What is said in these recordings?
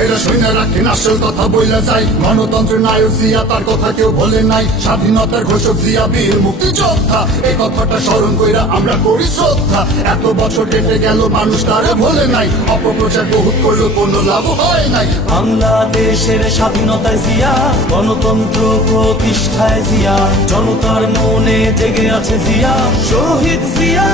ভাইরা সৈন্য রাখেন আসল কথা বইলা যায়, গণতন্ত্রের নায়ক জিয়া তার কথা কেউ বলে নাই, স্বাধীনতার ঘোষক জিয়া বীর মুক্তিযোদ্ধা, এই কথাটা স্মরণ কইরা আমরা করি শ্রদ্ধা। এত বছর কেটে গেল মানুষ তারা ভোলে নাই, অপপ্রচার বহুত করলো কোনো লাভ হয় নাই। বাংলাদেশের স্বাধীনতায় জিয়া, গণতন্ত্র প্রতিষ্ঠায় জিয়া, জনতার মনে জেগে আছে জিয়া, শহীদ জিয়া।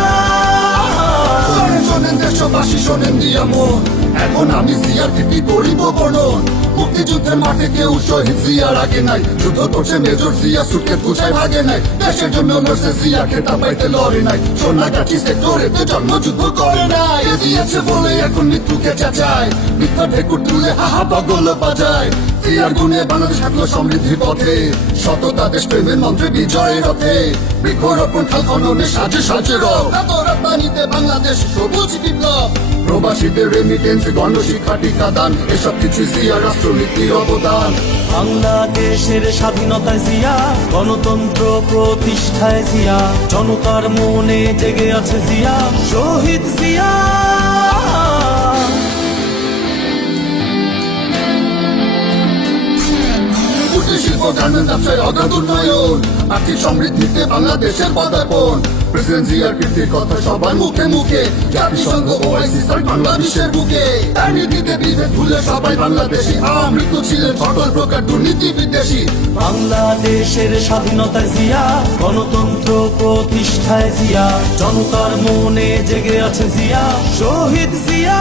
শোনেন শোনেন দেশবাসী শোনেন দিয়া মন, এখন আমি জিয়ার কীর্তি করিব বর্ণন। মুক্তিযুদ্ধের মাঠে কেউ শহীদ জিয়ার আগে নাই, যুদ্ধ করছে মেজর জিয়া সুটকে পুছায় ভাগে নাই, দেশের জন্য লড়ছে জিয়া খেতা পাইতে লড়ে নাই, সোনাগাছি সেক্টরেতে জন্মযুদ্ধ করে নাই। এ দিয়েছে বলে এখন মৃত্যুকে চাচায়, মিথ্যা ঢেকুর তুলে হাহা পাগল বাজায়। জিয়ার গুণে বাংলাদেশ হাঁটলো সমৃদ্ধির পথে, সততা দেশ প্রেমের মন্ত্রে বিজয়ের রথে, বৃক্ষরোপণ খাল খননে সাজে সাজে রব, রপ্তানিতে বাংলাদেশ সবুজ বিপ্লব, প্রবাসীদের রেমিটেন্স গণশিক্ষা টিকাদান, এসব কিছু জিয়া রাষ্ট্রনীতির অবদান। বাংলাদেশের স্বাধীনতায় জিয়া, গণতন্ত্র প্রতিষ্ঠায় জিয়া, জনতার মনে জেগে আছে জিয়া, শহীদ জিয়া। শিল্প গার্মেন্টস ব্যবসায় অগাধ উন্নয়ন, আর্থিক সমৃদ্ধিতে বাংলাদেশের পদার্পণ, প্রেসিডেন্ট জিয়ার কীর্তির কথা সবার মুখে মুখে, জাতিসংঘ ওআইসি স্যার বাংলাদেশের বুকে, তার নীতিতে বিভেদ ভুলে সবাই বাংলাদেশি, আমৃত্যু ছিলেন সকল প্রকার দুর্নীতি বিদ্বেষী। বাংলাদেশের স্বাধীনতায় জিয়া, গণতন্ত্র প্রতিষ্ঠায় জিয়া, জনতার মনে জেগে আছে জিয়া, শহীদ জিয়া।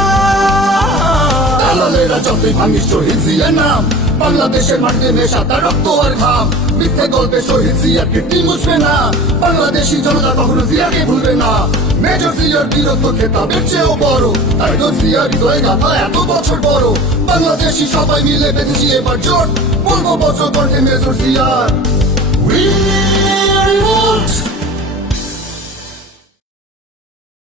দালালেরা যতই ভাঙিস শহীদ জিয়ার নাম, বাংলাদেশের মাটিতে মেশা তার রক্ত আর ঘাম, মিথ্যে গল্পে শহীদ জিয়ার কীর্তি মুছবে না, বাংলাদেশি জনতা কখনো জিয়াকে ভুলবে না। মেজর জিয়ার বীরত্ব খেতাবের চেয়েও বড়, তাই তো জিয়ার হৃদয় গাথা এত বছর বড়, বাংলাদেশি সবাই মিলে বেঁধেছি এবার জোট, বলবো বছর কণ্ঠে মেজর জিয়ার We revolt!